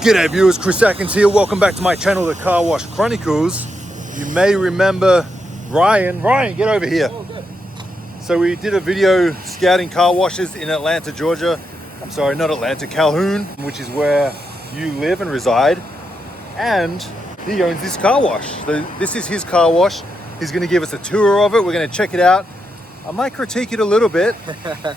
G'day viewers, Chris Atkins here. Welcome back to my channel, The Car Wash Chronicles. You may remember Ryan. Ryan, get over here. Oh, good. So we did a video scouting car washes in Atlanta, Georgia. I'm sorry, not Atlanta, Calhoun, which is where you live and reside. And he owns this car wash. So this is his car wash. He's gonna give us a tour of it. We're gonna check it out. I might critique it a little bit,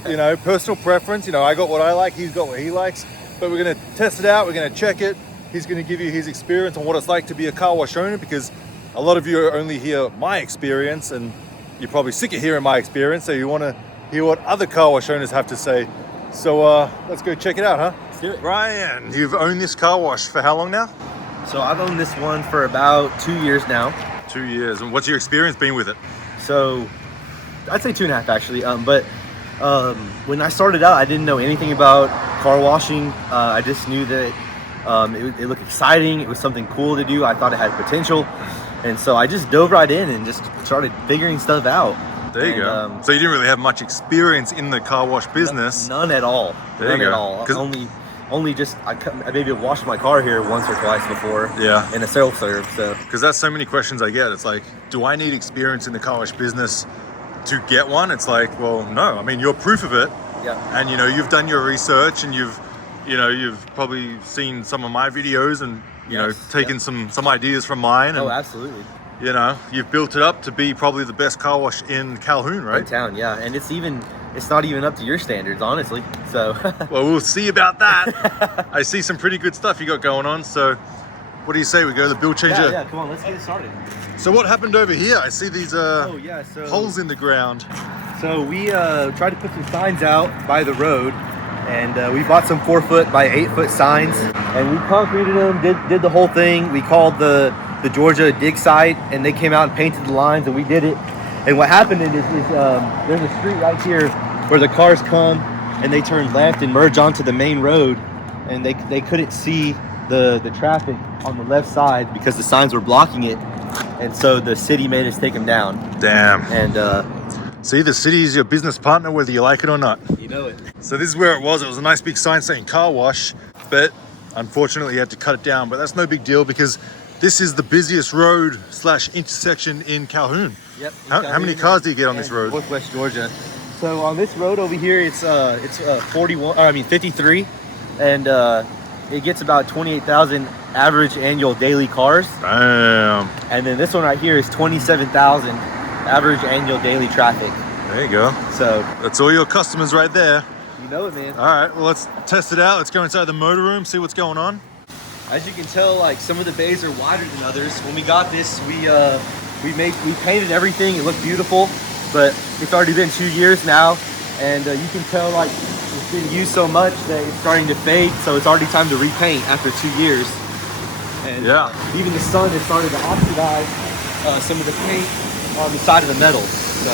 you know, personal preference. You know, I got what I like, he's got what he likes. But we're gonna test it out, we're gonna check it. He's gonna give you his experience on what it's like to be a car wash owner, because a lot of you only hear my experience and you're probably sick of hearing my experience, so you wanna hear what other car wash owners have to say. So let's go check it out, huh? Let's do it. Ryan, you've owned this car wash for how long now? So I've owned this one for about 2 years now. 2 years, and what's your experience been with it? So I'd say 2.5 actually. When I started out, I didn't know anything about car washing. I just knew that it looked exciting. It was something cool to do. I thought it had potential. And so I just dove right in and just started figuring stuff out. There you go. So you didn't really have much experience in the car wash business? None at all. There you go. None at all. Only just, I maybe washed my car here once or twice before. Yeah. In a self-serve, so. Because that's so many questions I get. It's like, do I need experience in the car wash business to get one? It's like, well, no. I mean, you're proof of it. Yeah. And you know, you've done your research and you've probably seen some of my videos and you know, taken some ideas from mine. And, oh, absolutely. You know, you've built it up to be probably the best car wash in Calhoun, right? In town, yeah. And it's not even up to your standards, honestly. So. Well, we'll see about that. I see some pretty good stuff you got going on. So what do you say we go to the bill changer? Yeah, come on, let's get it started. So what happened over here? I see these so holes in the ground. So we tried to put some signs out by the road, and we bought some 4-foot by 8-foot signs, and we concreted them, did the whole thing. We called the Georgia dig site, and they came out and painted the lines, and we did it. And what happened is there's a street right here where the cars come and they turn left and merge onto the main road, and they couldn't see the traffic on the left side because the signs were blocking it. And so the city made us take them down. Damn. And see, the city is your business partner whether you like it or not. you know it. So this is where it was. It was a nice big sign saying car wash, but unfortunately you had to cut it down. But that's no big deal because this is the busiest road / intersection in Calhoun. Yep. How many cars do you get on this road? Northwest Georgia. So on this road over here, it's 53, and it gets about 28,000 average annual daily cars. Damn. And then this one right here is 27,000 average annual daily traffic. There you go. So that's all your customers right there. you know it, man. All right, well, let's test it out. Let's go inside the motor room, see what's going on. As you can tell, like, some of the bays are wider than others. When we got this, we painted everything. It looked beautiful, but it's already been 2 years now, and you can tell, like, it's been used so much that it's starting to fade. So it's already time to repaint after 2 years. And even the sun has started to oxidize some of the paint on the side of the metal. So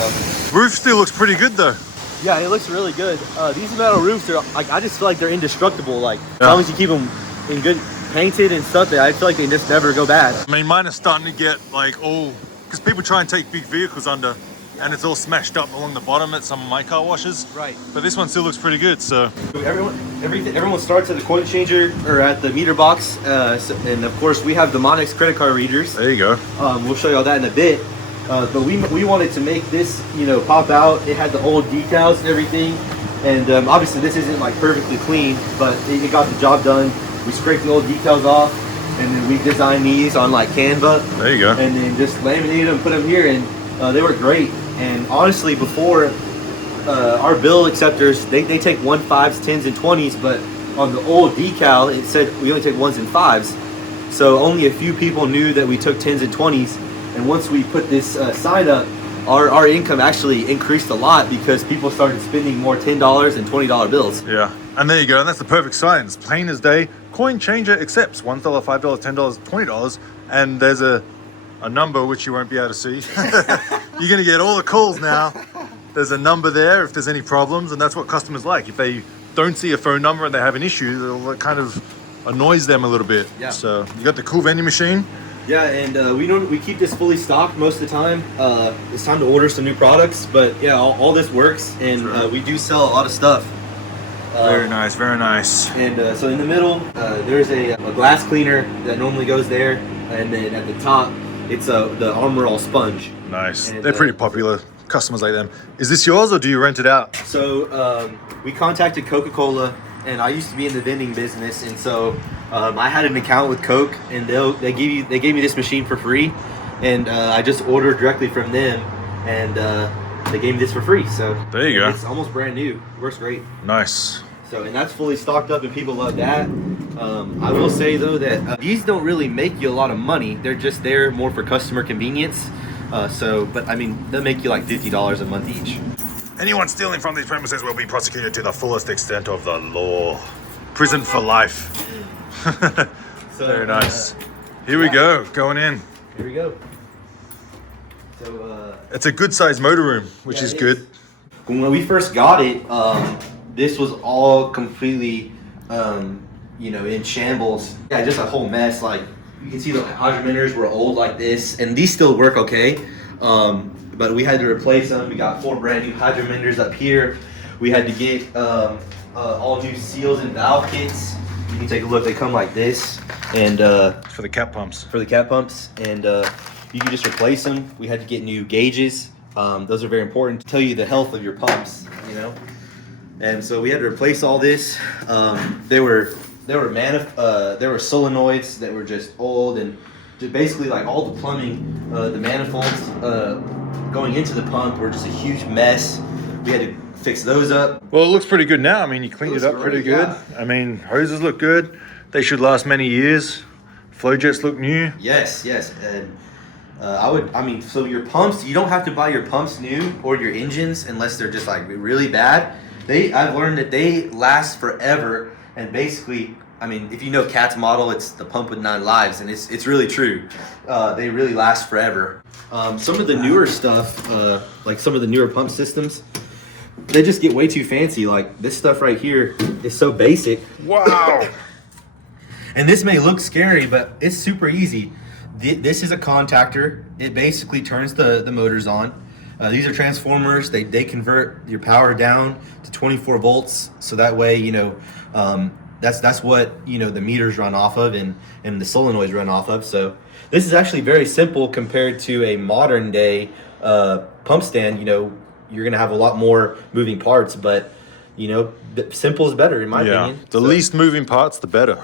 Roof still looks pretty good though. yeah, it looks really good. These metal roofs are like, I just feel like they're indestructible. Like as long as you keep them in good painted and stuff, I feel like they just never go bad. I mean, mine is starting to get like all, because people try and take big vehicles under, and it's all smashed up along the bottom at some of my car washes. Right. But this one still looks pretty good. So Everyone starts at the coin changer or at the meter box, and of course we have the MONEXgroup Credit Card readers. there you go. We'll show you all that in a bit. But we wanted to make this, you know, pop out. It had the old decals and everything, and obviously this isn't like perfectly clean, but it got the job done. We scraped the old decals off, and then we designed these on like Canva. There you go. And then just laminated them, put them here, and they were great. And honestly, before our bill acceptors, they take 1, 5s, 10s, and 20s, but on the old decal it said we only take 1s and 5s. So only a few people knew that we took 10s and 20s. And once we put this sign up, our income actually increased a lot because people started spending more $10 and $20 bills. Yeah, and there you go. And that's the perfect sign. It's plain as day. Coin changer accepts $1, $5, $10, $20, and there's a number which you won't be able to see. You're gonna get all the calls now. There's a number there if there's any problems, and that's what customers like. If they don't see a phone number and they have an issue, it kind of annoys them a little bit. Yeah. So you got the cool vending machine. Yeah, and we keep this fully stocked most of the time. It's time to order some new products, but yeah, all this works, and we do sell a lot of stuff. Very nice, very nice. And so in the middle, there's a glass cleaner that normally goes there, and then at the top, it's the Armor All sponge. Nice. And, They're pretty popular. Customers like them. Is this yours or do you rent it out? So we contacted Coca-Cola, and I used to be in the vending business, and so I had an account with Coke, and they gave me this machine for free, and I just ordered directly from them, and they gave me this for free. So there you go. It's almost brand new. Works great. Nice. So, and that's fully stocked up, and people love that. I will say though that these don't really make you a lot of money. They're just there more for customer convenience. But I mean, they'll make you like $50 a month each. Anyone stealing from these premises will be prosecuted to the fullest extent of the law. Prison for life. So, very nice. Here we go, going in. Here we go. So it's a good sized motor room, which is good. When we first got it, this was all completely, in shambles. Yeah, just a whole mess. Like you can see the hydrometers were old like this, and these still work okay. But we had to replace them. We got 4 brand new hydrometers up here. We had to get all new seals and valve kits. You can take a look. They come like this, and for the cap pumps. For the cap pumps, and you can just replace them. We had to get new gauges. Those are very important to tell you the health of your pumps. And so we had to replace all this. There were solenoids that were just old, and basically like all the plumbing, the manifolds going into the pump were just a huge mess. We had to fix those up. Well, it looks pretty good now. I mean, you cleaned it up pretty good. Yeah. I mean, hoses look good. They should last many years. Flow jets look new. Yes, and so your pumps, you don't have to buy your pumps new or your engines unless they're just like really bad. I've learned that they last forever, and basically, I mean, if you know Cat's model, it's the pump with 9 lives, and it's really true. They really last forever. Some of the newer stuff, like some of the newer pump systems, they just get way too fancy. Like this stuff right here is so basic. Wow. And this may look scary, but it's super easy. This is a contactor. It basically turns the motors on. These are transformers. They convert your power down to 24 volts, so that way that's what the meters run off of, and the solenoids run off of. So this is actually very simple compared to a modern day pump stand. You're gonna have a lot more moving parts, but simple is better in my opinion. The least moving parts, the better.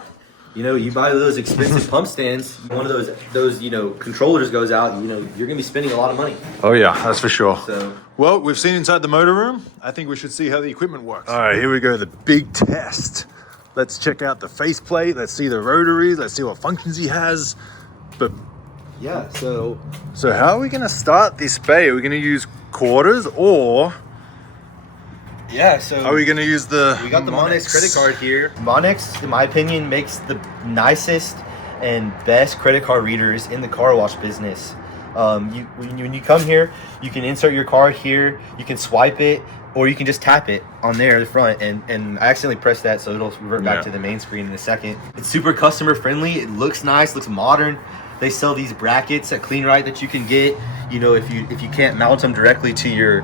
You buy those expensive pump stands, one of those controllers goes out, you're gonna be spending a lot of money. Oh yeah, that's for sure. So, well, we've seen inside the motor room. I think we should see how the equipment works. All right, here we go, the big test. Let's check out the faceplate. Let's see the rotaries. Let's see what functions he has. But yeah, so how are we gonna start this bay? Are we gonna use quarters or? Yeah, so are we going to use we got the Monex credit card here. Monex, in my opinion, makes the nicest and best credit card readers in the car wash business. When you come here, you can insert your card here, you can swipe it, or you can just tap it on there, the front, and I accidentally pressed that, so it'll revert back to the main screen in a second. It's super customer friendly. It looks nice, looks modern. They sell these brackets at CleanRite that you can get, if you can't mount them directly to your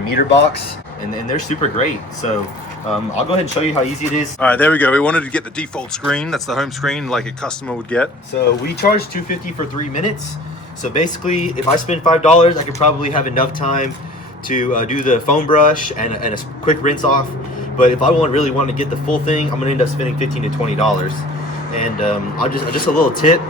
meter box. And they're super great. So I'll go ahead and show you how easy it is. All right, there we go. We wanted to get the default screen. That's the home screen like a customer would get. So we charge $250 for 3 minutes. So basically, if I spend $5, I could probably have enough time to do the foam brush and a quick rinse off. But if I really want to get the full thing, I'm gonna end up spending $15 to $20. And I'll just a little tip.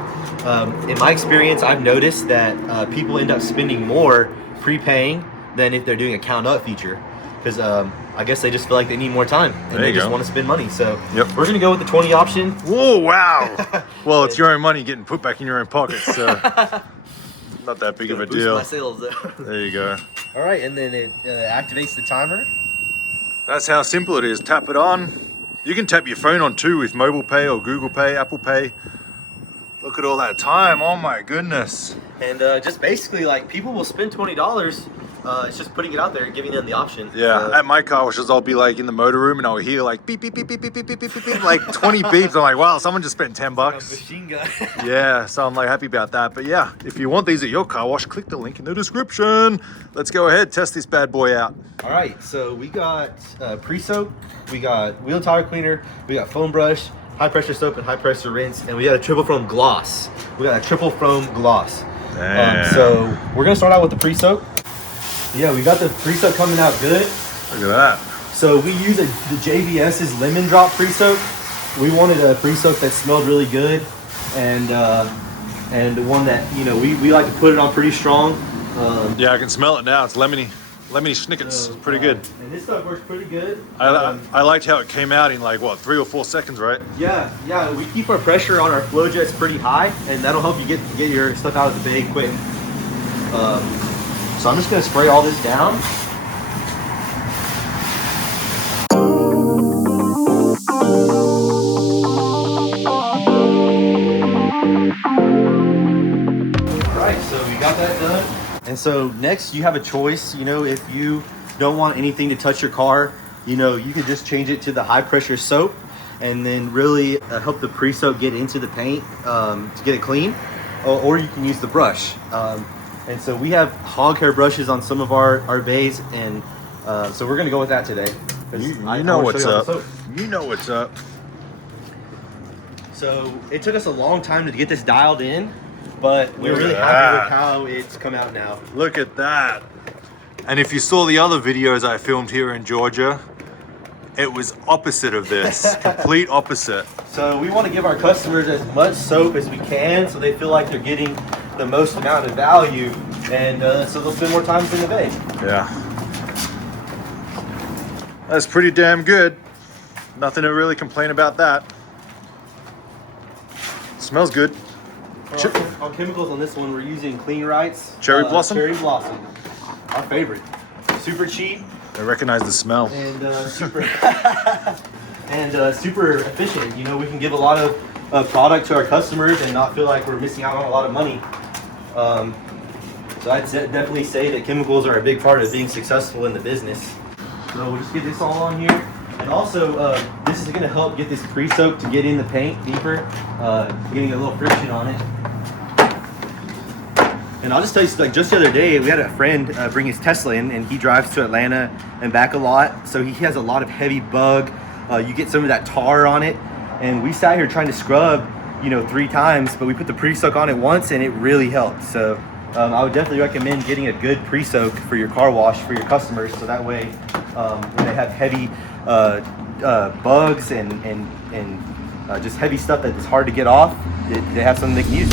In my experience, I've noticed that people end up spending more prepaying than if they're doing a count up feature. Because I guess they just feel like they need more time and they just want to spend money. So we're going to go with the 20 option. Whoa, wow. Well, it's your own money getting put back in your own pockets. So not that big of a deal. My sales, though. There you go. All right, and then it activates the timer. That's how simple it is. Tap it on. You can tap your phone on too with mobile pay or Google Pay, Apple Pay. Look at all that time. Oh my goodness. And just basically, like, people will spend $20 It's just putting it out there and giving them the option. Yeah, at my car washes, I'll be like in the motor room and I'll hear like beep, beep, beep, beep, beep, beep, beep, beep, beep, like 20 beeps. I'm like, wow, someone just spent 10 bucks. Machine gun. Yeah, so I'm like happy about that. But yeah, if you want these at your car wash, click the link in the description. Let's go ahead, test this bad boy out. All right, so we got pre-soap, we got wheel tire cleaner, we got foam brush, high pressure soap and high pressure rinse, and we got a triple foam gloss. We got a triple foam gloss. So we're gonna start out with the pre-soap. Yeah, we got the pre-soap coming out good. Look at that. So we use the JVS's lemon drop pre-soap. We wanted a pre-soap that smelled really good, and one that, you know, we like to put it on pretty strong. Yeah, I can smell it now. It's lemony schnickets. It's pretty good. And this stuff works pretty good. I liked how it came out in like what, 3 or 4 seconds, right? Yeah. We keep our pressure on our flow jets pretty high, and that'll help you get your stuff out of the bay quick. So I'm just gonna spray all this down. Alright, so we got that done. And so next you have a choice, you know, if you don't want anything to touch your car, you know, you could just change it to the high pressure soap and then really help the pre-soap get into the paint to get it clean, or you can use the brush. And so we have hog hair brushes on some of our bays, and so we're gonna go with that today. You know what's up. You know what's up. So it took us a long time to get this dialed in, but we're really happy with how it's come out now. Look at that. And if you saw the other videos I filmed here in Georgia, it was opposite of this. Complete opposite. So we want to give our customers as much soap as we can so they feel like they're getting the most amount of value, and so they'll spend more time in the bay. Yeah. That's pretty damn good. Nothing to really complain about that. Smells good. Our chemicals on this one, we're using Clean Rights. Cherry Blossom? Cherry Blossom. Our favorite. Super cheap. I recognize the smell. And super super efficient. You know, we can give a lot of product to our customers and not feel like we're missing out on a lot of money. So I'd definitely say that chemicals are a big part of being successful in the business. So we'll just get this all on here. And also, this is going to help get this pre-soap to get in the paint deeper, getting a little friction on it. And I'll just tell you, like just the other day, we had a friend bring his Tesla in, and he drives to Atlanta and back a lot. So he has a lot of heavy bug. You get some of that tar on it. And we sat here trying to scrub, you know, 3 times, but we put the pre-soak on it once and it really helped. So I would definitely recommend getting a good pre-soak for your car wash for your customers, so that way when they have heavy bugs and just heavy stuff that is hard to get off, they have something they can use.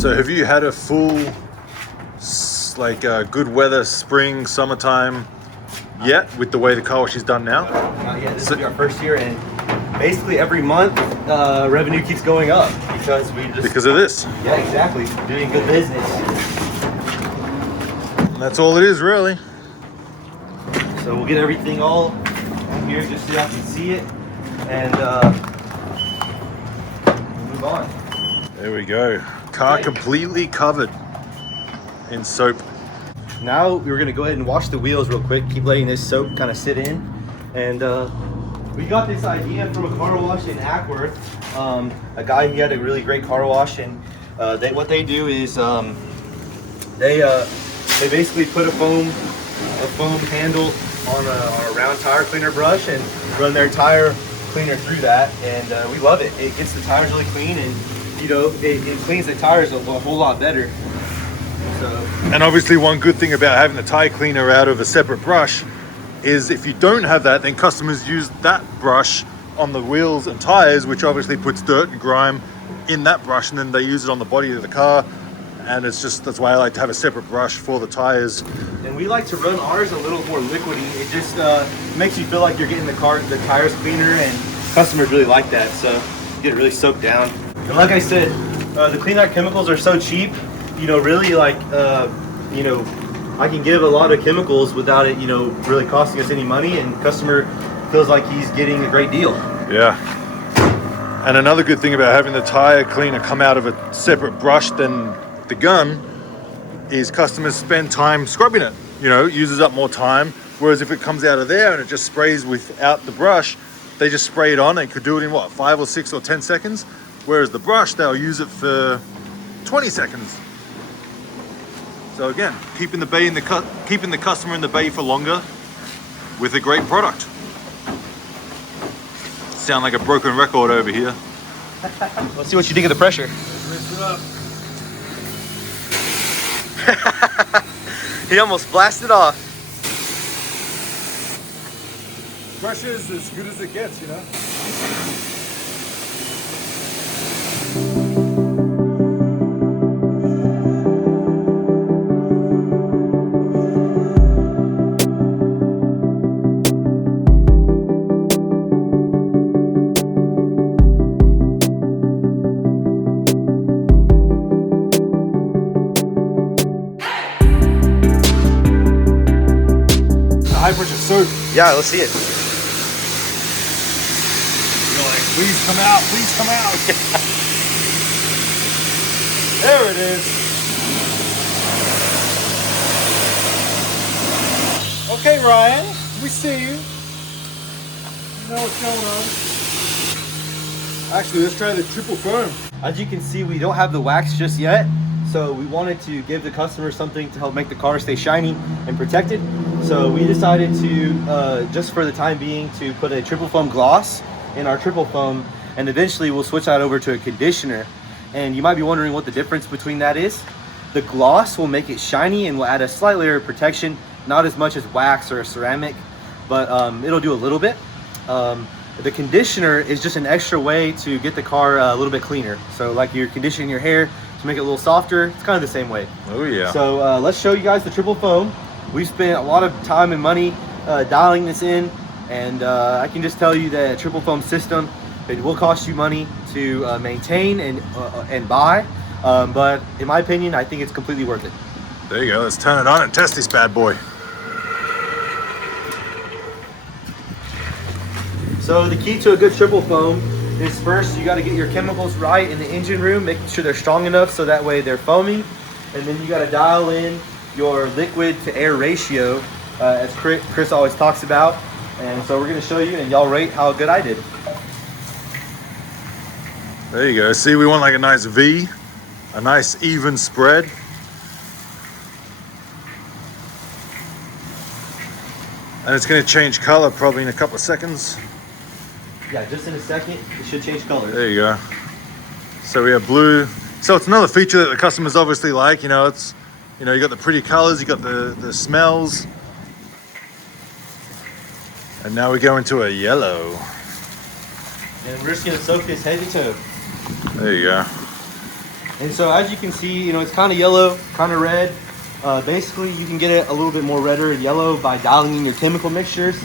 So have you had a full like good weather spring, summertime yet with the way the car wash is done now? Not yet. This will be our first year, and basically every month revenue keeps going up because of this. Yeah, exactly. Doing good business. And that's all it is, really. So we'll get everything all on here just so y'all can see it, and we'll move on. There we go. Car completely covered in soap. Now we're gonna go ahead and wash the wheels real quick. Keep letting this soap kind of sit in, and we got this idea from a car wash in Ackworth. A guy, he had a really great car wash, and what they do is they basically put a foam handle on a round tire cleaner brush and run their tire cleaner through that, and we love it. It gets the tires really clean, and you know, it cleans the tires a whole lot better. So. And obviously one good thing about having the tire cleaner out of a separate brush is if you don't have that, then customers use that brush on the wheels and tires, which obviously puts dirt and grime in that brush, and then they use it on the body of the car. And it's just, that's why I like to have a separate brush for the tires. And we like to run ours a little more liquidy. It just makes you feel like you're getting the tires cleaner, and customers really like that, so you get it really soaked down. And like I said, the Clean Out chemicals are so cheap, you know, really like, you know, I can give a lot of chemicals without it, you know, really costing us any money, and customer feels like he's getting a great deal. Yeah. And another good thing about having the tire cleaner come out of a separate brush than the gun is customers spend time scrubbing it. You know, it uses up more time. Whereas if it comes out of there and it just sprays without the brush, they just spray it on and could do it in what, 5 or 6 or 10 seconds? Whereas the brush, they'll use it for 20 seconds. So again, keeping the customer in the bay for longer with a great product. Sound like a broken record over here. Let's see what you think of the pressure. Let's rinse it up. He almost blasted off. Pressure's as good as it gets, you know. High pressure soap. Yeah, let's see it. You're like, please come out, please come out. There it is. Okay, Ryan, we see you. You know what's going on. Actually, let's try the triple foam. As you can see, we don't have the wax just yet. So we wanted to give the customer something to help make the car stay shiny and protected. So we decided to, just for the time being, to put a triple foam gloss in our triple foam, and eventually we'll switch that over to a conditioner. And you might be wondering what the difference between that is. The gloss will make it shiny and will add a slight layer of protection, not as much as wax or a ceramic, but it'll do a little bit. The conditioner is just an extra way to get the car a little bit cleaner. So like you're conditioning your hair to make it a little softer, it's kind of the same way. Oh yeah. So let's show you guys the triple foam. We spent a lot of time and money dialing this in, and I can just tell you that a triple foam system, it will cost you money to maintain and buy, but in my opinion, I think it's completely worth it. There you go, let's turn it on and test this bad boy. So the key to a good triple foam is first you got to get your chemicals right in the engine room, making sure they're strong enough so that way they're foaming, and then you got to dial in your liquid to air ratio, as Chris always talks about. And so we're going to show you, and y'all rate how good I did. There you go. See, we want like a nice V, a nice even spread. And it's going to change color probably in a couple of seconds. Yeah, just in a second, it should change color. There you go. So we have blue. So it's another feature that the customers obviously like. You know, it's, you know, you got the pretty colors, you got the smells. And now we go into a yellow. And we're just going to soak this head to toe. There you go. And so as you can see, you know, it's kind of yellow, kind of red. Basically, you can get it a little bit more redder and yellow by dialing in your chemical mixtures.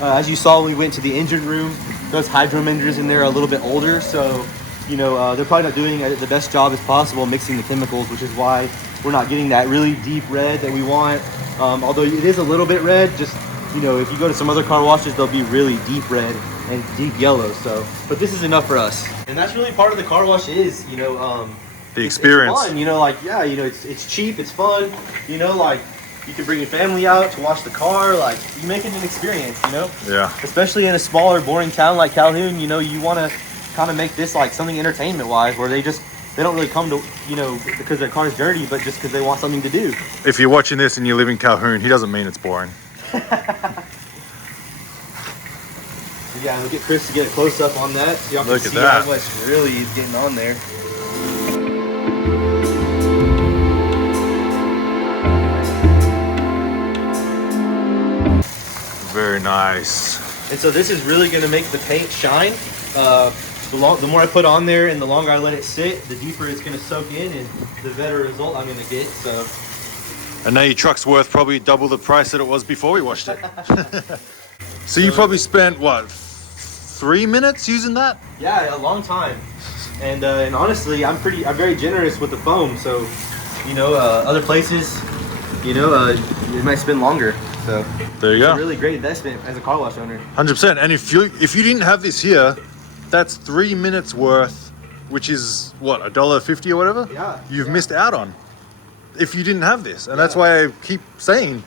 As you saw when we went to the engine room, those hydrometers in there are a little bit older, so you know they're probably not doing the best job as possible mixing the chemicals, which is why we're not getting that really deep red that we want. Although it is a little bit red, just, you know, if you go to some other car washes, they'll be really deep red and deep yellow. So, but this is enough for us, and that's really part of the car wash is, you know, the experience. It's fun, you know, like, yeah, you know, it's cheap, it's fun, you know, like you can bring your family out to wash the car, like you make it an experience, you know? Yeah. Especially in a smaller, boring town like Calhoun, you know, you want to kind of make this like something entertainment wise, where they don't really come to, you know, because their car's dirty, but just because they want something to do. If you're watching this and you live in Calhoun, he doesn't mean it's boring. Yeah, we'll get Chris to get a close up on that so y'all can see how much really is getting on there. Very nice. And so this is really going to make the paint shine. The more I put on there and the longer I let it sit, the deeper it's going to soak in and the better result I'm going to get. So. And now your truck's worth probably double the price that it was before we washed it. So you probably spent, what, 3 minutes using that? Yeah, a long time. And honestly, I'm very generous with the foam. So, you know, other places, you know, it might spend longer. So there you go. It's a really great investment as a car wash owner. 100%. And if you didn't have this here, That's 3 minutes worth, which is what, $1.50 or whatever? Yeah. You've missed out on if you didn't have this. And that's why I keep saying,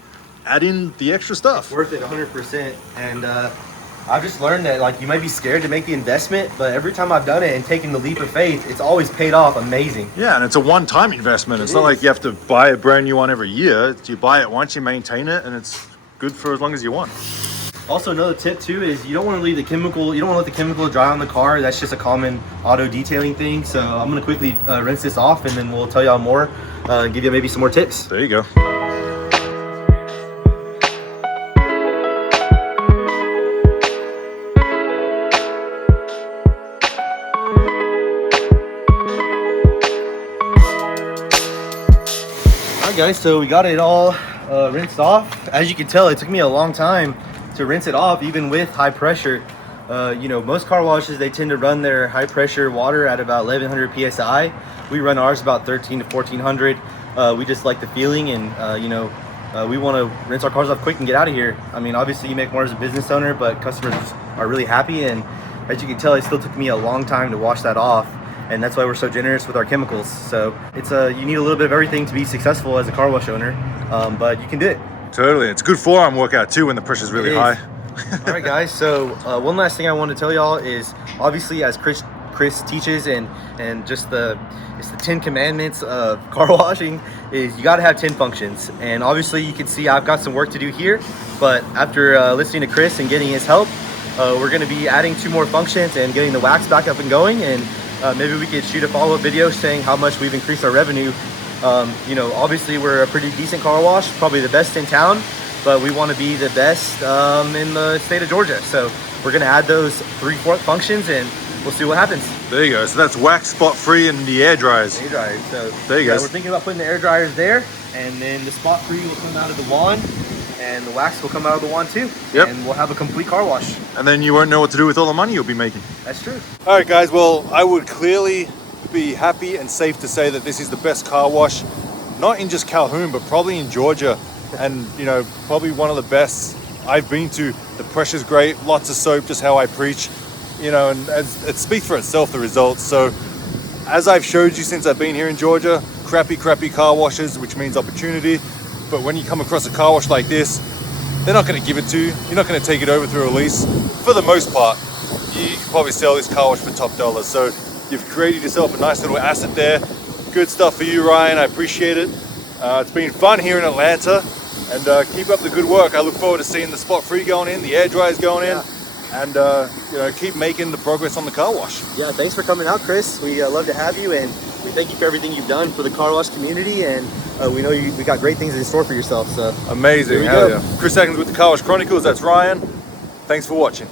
add in the extra stuff. It's worth it 100%. And I've just learned that like you might be scared to make the investment, but every time I've done it and taken the leap of faith, it's always paid off amazing. Yeah, and it's a one-time investment. It's not like you have to buy a brand new one every year. You buy it once, you maintain it, and it's good for as long as you want. Also, another tip too is you don't want to leave the chemical. You don't want to let the chemical dry on the car. That's just a common auto detailing thing. So I'm gonna quickly rinse this off, and then we'll tell y'all more, and give you maybe some more tips. There you go. Alright guys, so we got it all rinsed off. As you can tell, it took me a long time to rinse it off, even with high pressure. You know, most car washes, they tend to run their high pressure water at about 1100 psi. We run ours about 13 to 1400. We just like the feeling, and you know, we want to rinse our cars off quick and get out of here. I mean, obviously you make more as a business owner, but customers are really happy, and as you can tell, it still took me a long time to wash that off. And that's why we're so generous with our chemicals. So it's you need a little bit of everything to be successful as a car wash owner, but you can do it. Totally. It's a good forearm workout too when the pressure's really high. All right, guys. So one last thing I want to tell y'all is, obviously, as Chris teaches, and just it's the 10 commandments of car washing, is you got to have 10 functions. And obviously, you can see I've got some work to do here. But after listening to Chris and getting his help, we're going to be adding 2 more functions and getting the wax back up and going. And maybe we could shoot a follow-up video saying how much we've increased our revenue. You know, obviously we're a pretty decent car wash, probably the best in town, but we want to be the best in the state of Georgia. So we're going to add those 3 functions, and we'll see what happens. There you go. So that's wax, spot free, and the air dryers. Air dryers. So there you go. We're thinking about putting the air dryers there, and then the spot free will come out of the wand, and the wax will come out of the wand too. Yep. And we'll have a complete car wash. And then you won't know what to do with all the money you'll be making. That's true. All right, guys. Well, I would clearly be happy and safe to say that this is the best car wash, not in just Calhoun, but probably in Georgia. And, you know, probably one of the best I've been to. The pressure's great, lots of soap, just how I preach, you know, and it speaks for itself, the results. So as I've showed you since I've been here in Georgia, crappy car washes, which means opportunity. But when you come across a car wash like this, they're not going to give it to you. You're not going to take it over through a lease. For the most part, you can probably sell this car wash for top dollar. So you've created yourself a nice little asset there. Good stuff for you, Ryan. I appreciate it. It's been fun here in Atlanta, and keep up the good work. I look forward to seeing the spot free going in, the air dryers going in, and you know, keep making the progress on the car wash. Yeah, thanks for coming out, Chris. We love to have you, and we thank you for everything you've done for the car wash community, and we know we got great things in store for yourself. So amazing. Hell yeah. Chris Atkins with the Car Wash Chronicles. That's Ryan. Thanks for watching.